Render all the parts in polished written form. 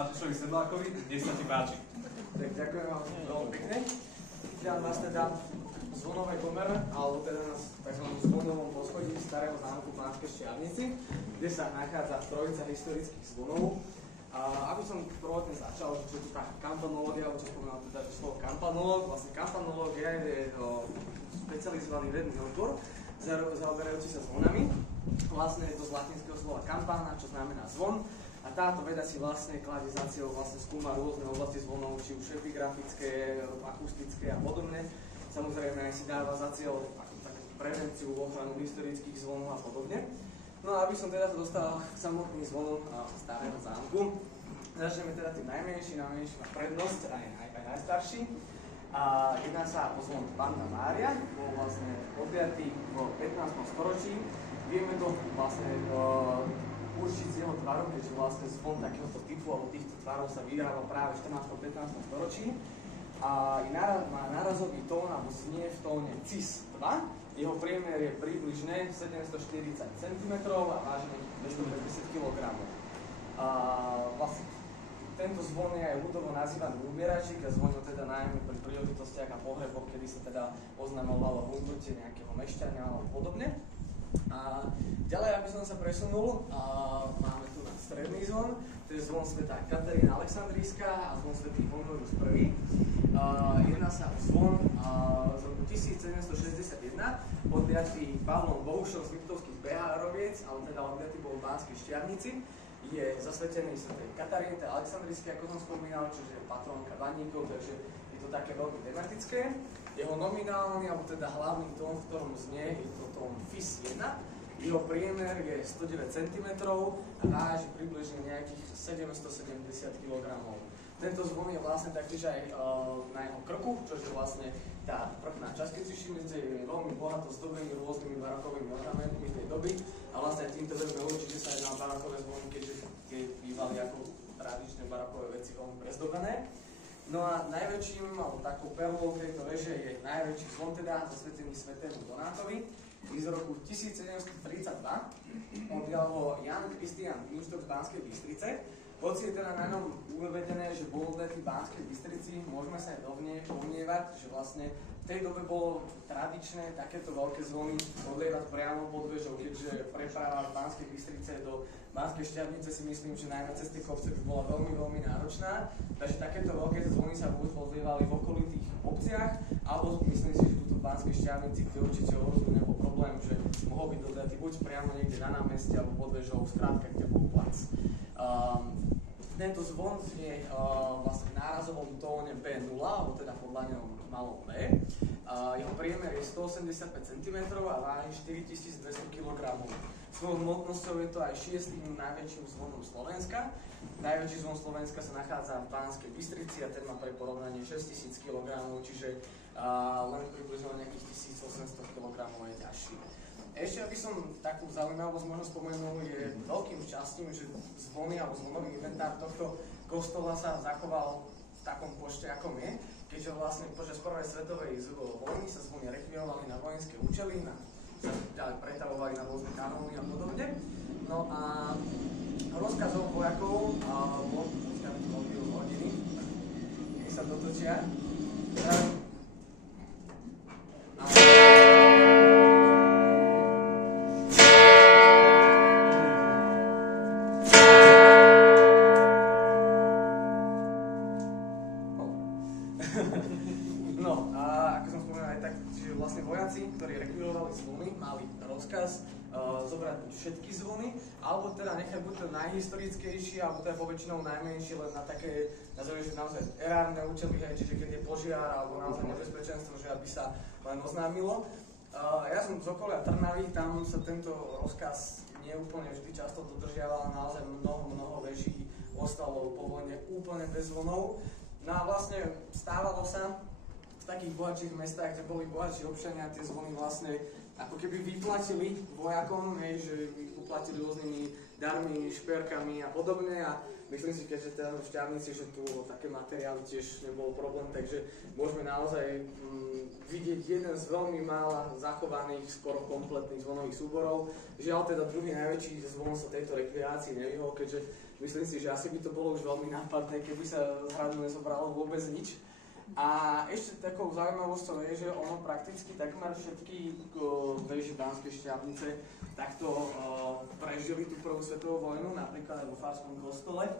Matúšovi Sedlákovi, nech sa ti páči. Tak ďakujem vám veľmi pekne. Vítam vás teda v zvonovej komere, alebo teda na tzv. Zvonovom poschodí starého zámku v Banskej Štiavnici, kde sa nachádza trojica historických zvonov. Aby som prvotne začal, že tu tá kampanológia, alebo čo spomínal teda slovo kampanológ, vlastne kampanológia je špecializovaný vedný odbor, zaoberajúci sa zvonami. Vlastne je to z latinského slova campana, čo znamená zvon. A táto veda si vlastne kladie za cieľ skúma rôzne oblasti zvonov, či už epigrafické, akustické a podobne. Samozrejme aj si dáva za cieľ takú prevenciu, ochranu historických zvonov a podobne. No a aby som teda to dostal k samotným zvonom starého zámku, začneme teda tým najmenší má prednosť, aj najstarší. Jedná sa o zvon Panna Mária, bol vlastne odliatý v 15. storočí. Vieme to vlastne určiť z jeho tvaru, keďže vlastne zvon takéhoto typu alebo týchto tvarov sa vyrábal práve v 14. 15. storočí. A má nárazový tón alebo znie v tóne cis-2. Jeho priemer je približne 740 cm a váži 250 kg. Vlastne tento zvon je aj ľudovo nazývaný umieračik a zvonil teda najmä pri príležitostiach a pohreboch, kedy sa teda oznamovalo umrtie nejakého mešťania alebo podobne. Ďalej, aby som sa presunul, máme tu na stredný zvon, to je zvon svätá Katarína Alexandrijská a zvon svätý Honorius I. Jedná sa o zvon z roku 1761, odliatý Pavlom Bohušom z Liptovských Behároviec, ale teda odliatý bol v Banskej Štiavnici. Je zasvetený svätej Kataríne Alexandrijskej, ako som spomínal, čiže je patrónka baníkov, takže je to také veľmi tematické. Jeho nominálny, alebo teda hlavný tón, v ktorom znie, je to tón Fis-1. Jeho priemer je 109 cm a váži približne nejakých 770 kg. Tento zvon je vlastne taktiež aj na jeho krku, čo je vlastne tá vrchná časť, keď si všimnete, je veľmi bohato zdobený rôznymi barokovými ornamentmi tej doby a vlastne aj týmto vieme určiť, že sa jedná o barokové zvony, keďže tie bývali ako tradičné barokové veci veľmi prezdobené. No a najväčším, alebo takou perlou tejto veže je najväčší zvon teda zasvetený svätému Donátovi z roku 1732. Oddial ho Jan Kristián Knížtok z Banskej Bystrice. Hoci je teda na ňom uvedené, že bol odletý v Banskej Bystrici, môžeme sa aj domnievať, že vlastne v tej dobe bolo tradičné takéto veľké zvony odlievať priamo pod vežou, keďže preprava z Banskej Bystrice do Banskej Štiavnice si myslím, že najmä cez tie kopce by bola veľmi, veľmi náročná. Takže takéto veľké zvony sa buď odlievali v okolitých obciach, alebo myslím si, že tu v Banskej Štiavnici, kde určite rozhodne nebol problém, že mohol byť odliatý buď priamo niekde na námestí alebo pod vežou, skrátka, kde bol plac. Tento zvon znie vlastne v nárazovom tóne B0, alebo teda podľa neho malom B. Jeho priemer je 185 cm a váži 4200 kg. Svojou hmotnosťou je to aj 6. najväčším zvonom Slovenska. Najväčší zvon Slovenska sa nachádza v Banskej Bystrici a ten má pre porovnanie 6000 kg, čiže len približne nejakých 1800 kg je ťažší. Ešte, aby som takú zaujímavosť možno spomenul, je veľkým šťastím, že zvony alebo zvonový inventár tohto kostola sa zachoval v takom počte, akom je, keďže vlastne počas prvej svetovej vojny sa zvony rekvirovali na vojenské účely, sa ďalej pretavovali na rôzne kanóny a podobne. No a rozkazom vojakov bol hodiny, keď sa dotočia. No a ako som spomínal aj tak, že vlastne vojaci, ktorí rekvirovali zvony, mali rozkaz zobrať všetky zvony, alebo teda nechať buď to najhistorickejšie, alebo teda poväčšinou najmenšie, len na také, nazveme, že naozaj erárne účely, čiže keď je požiar, alebo naozaj nebezpečenstvo, že aby sa len oznámilo. Ja som z okolia Trnavy, tam sa tento rozkaz neúplne vždy často dodržiaval, naozaj mnoho veží ostalo po vojne úplne bez zvonov. No a vlastne stávalo sa v takých bohatších mestách, kde boli bohatší občania, tie zvony vlastne ako keby vyplatili vojakom, že ich uplatili rôznymi darmi, šperkami a podobne a myslím si, keďže teda v Štiavnici, že tu také materiály tiež nebol problém, takže môžeme naozaj vidieť jeden z veľmi mála zachovaných, skoro kompletných zvonových súborov. Žiaľ teda druhý najväčší zvon sa tejto rekreácii nevyhol, keďže myslím si, že asi by to bolo už veľmi nápadné, keby sa z hradu nezobralo vôbec nič. A ešte takou zaujímavosťou je, že ono prakticky takmer všetky veže Banskej Štiavnice takto prežili tú prvú svetovú vojnu, napríklad aj vo Farskom kostole,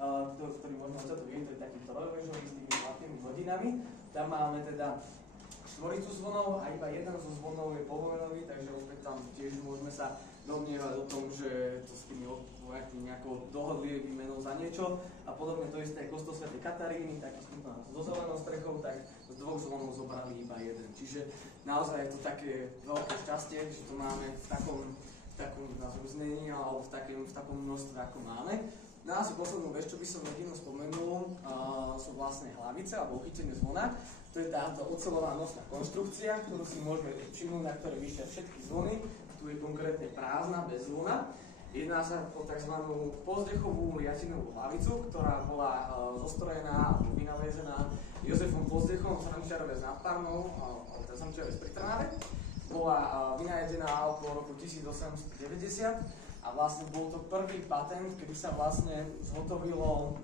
ktorý možno sa tu vidieť, to je taký trojvežový s tými zlatými hodinami. Tam máme teda štvoricu zvonov a iba jeden zo zvonov je povojnový, takže opäť tam tiež môžeme sa domnievať o tom, že to s tými vojakmi nejako dohodli výmenou za niečo. A podobne to isté kostol svätej Kataríny, taký so zelenou strechou, tak z dvoch zvonov zobrali iba jeden. Čiže naozaj je to také veľké šťastie, že to máme v takom znení alebo v takom množstve, ako máme. No a asi poslednú vec, čo by som jedino spomenul, sú vlastne hlavice alebo uchytenie zvona. To je táto oceľová nosná konštrukcia, ktorú si môžeme všimnúť, na ktorej vyššia všetky zvony. Tu je konkrétne prázdna, bez zvona. Jedná sa o tzv. Pozdechovú riatinovú hlavicu, ktorá bola zostrojená alebo vynavezená Jozefom Pozdechom z Hrnčiarove nad Parnou, z Hrnčiarove pri Trnave. Bola vynajedená okolo roku 1890 a vlastne bol to prvý patent, kedy sa vlastne zhotovilo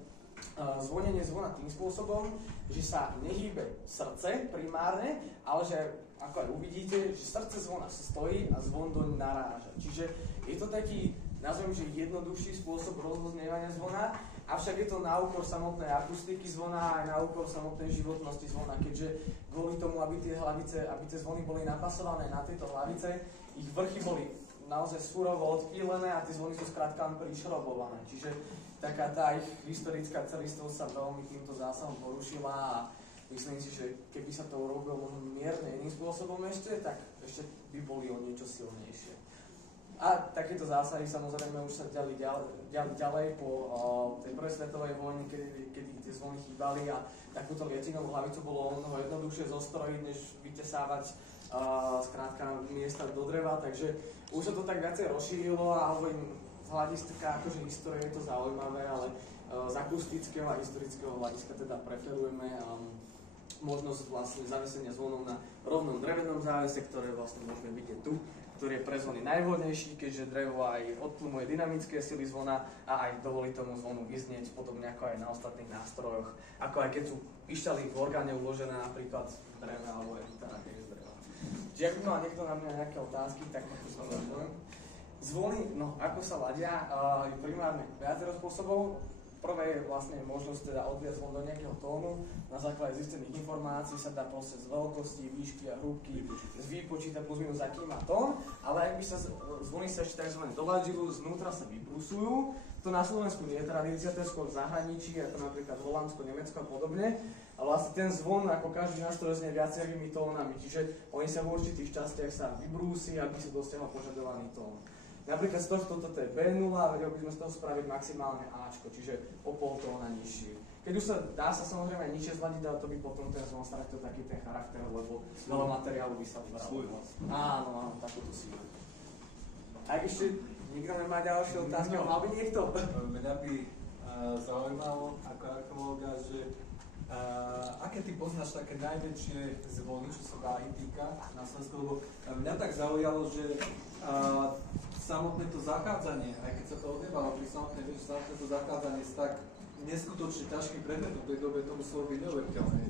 zvonenie zvona tým spôsobom, že sa nehýbe srdce primárne, ale že, ako aj uvidíte, že srdce zvona sa stojí a zvon doň naráža. Čiže je to taký, nazvem, že jednoduchší spôsob rozoznievania zvona, avšak je to na úkor samotnej akustiky zvona aj na úkor samotnej životnosti zvona, keďže kvôli tomu, aby tie zvony boli napasované na tieto hlavice, ich vrchy boli naozaj surovo odpílené a tie zvony sú skrátka prišrobované. Čiže taká tá ich historická celistvosť sa veľmi týmto zásahom porušila a myslím si, že keby sa to urobilo mierne iným spôsobom ešte, tak ešte by boli o niečo silnejšie. A takéto zásahy samozrejme už sa ďali ďalej po tej prvej svetovej vojne, kedy tie zvony chýbali a takúto lietinovú hlavicu bolo o mnoho jednoduchšie zostrojiť, než vytesávať skrátka miesta do dreva, takže už sa to tak viacej rozšírilo a hovorím, z hľadiska akože histórie je to zaujímavé, ale z akustického a historického hľadiska teda preferujeme možnosť vlastne zavesenia zvonov na rovnom drevenom závese, ktoré vlastne môžeme vidieť tu, ktorý je pre zvony najvhodnejší, keďže drevo aj odtlmuje dynamické sily zvona a aj dovolí tomu zvonu vyznieť, podobne ako aj na ostatných nástrojoch, ako aj keď sú pišťaly v orgáne uložené napríklad v dreve alebo aj gitara, keď je z dreva. Čiže ak by mal niekto na mňa nejaké otázky, tak sa zaujím. Zvony, no ako sa ladia, je primárne viacero spôsobov. Prvé je vlastne možnosť teda odviať zvon do nejakého tónu. Na základe zistených informácií sa dá proste z veľkosti, výšky a hrúbky vypočítať plus minus aký má tón, ale ak by sa zvony sa ešte tzv. Doladžujú, znútra sa vybrusujú. To na Slovensku nie je tradícia, to je skôr v zahraničí, ako napríklad Holandsko, Nemecko a podobne. A vlastne ten zvon, ako každý nástroj, znie viacerými tónami, čiže oni sa v určitých častiach sa vybrúsi, aby sa dosiahol požadovaný tón. Napríklad z tohto, toto je B0 a vedeli by sme z toho spraviť maximálne Ačko, čiže o pol tóna nižšie. Keď už sa dá sa samozrejme aj nižšie zladiť, ale to by potom ten zvon stratil taký ten charakter, lebo veľa materiálu by sa vybralo. Áno, takúto sílu. A ešte nikto nemá ďalšie otázky, mal by niekto? Mňa by zaujímalo ako archeológa, že aké ty poznáš také najväčšie zvony, čo sa dá týka na Slovensku, lebo mňa tak zaujalo, že samotné to zachádzanie, aj keď sa to odjebalo pri samotnej veži, samotné to zachádzanie s tak neskutočne ťažkým predmetom, v tej dobe to muselo byť neuveriteľné.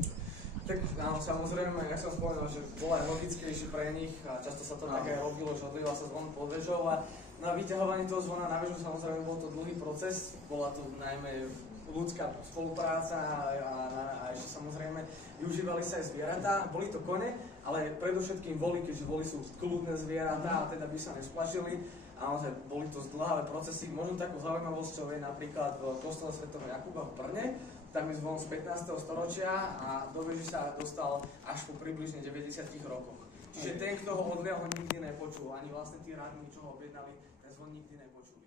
Tak áno, samozrejme, ja som spomenul, že bolo aj logickejšie pre nich a často sa to tak aj robilo, že odlieval sa zvon pod vežou a na vyťahovanie toho zvona na vežu samozrejme bol to dlhý proces, bola to najmä ľudská spolupráca a ešte samozrejme využívali sa aj zvieratá, boli to kone, ale predovšetkým voli, keďže voli sú kľudné zvieratá a teda by sa nesplašili. A naozaj boli to zdĺhavé procesy. Možno takou zaujímavosťou je napríklad v kostole svätého Jakuba v Brne. Tam je zvon z 15. storočia a do veži sa dostal až po približne 90 rokoch. Čiže ten, kto ho odlial, ho nikdy nepočul. Ani vlastne tí radní, čo ho objednali, ten zvon nikdy nepočul.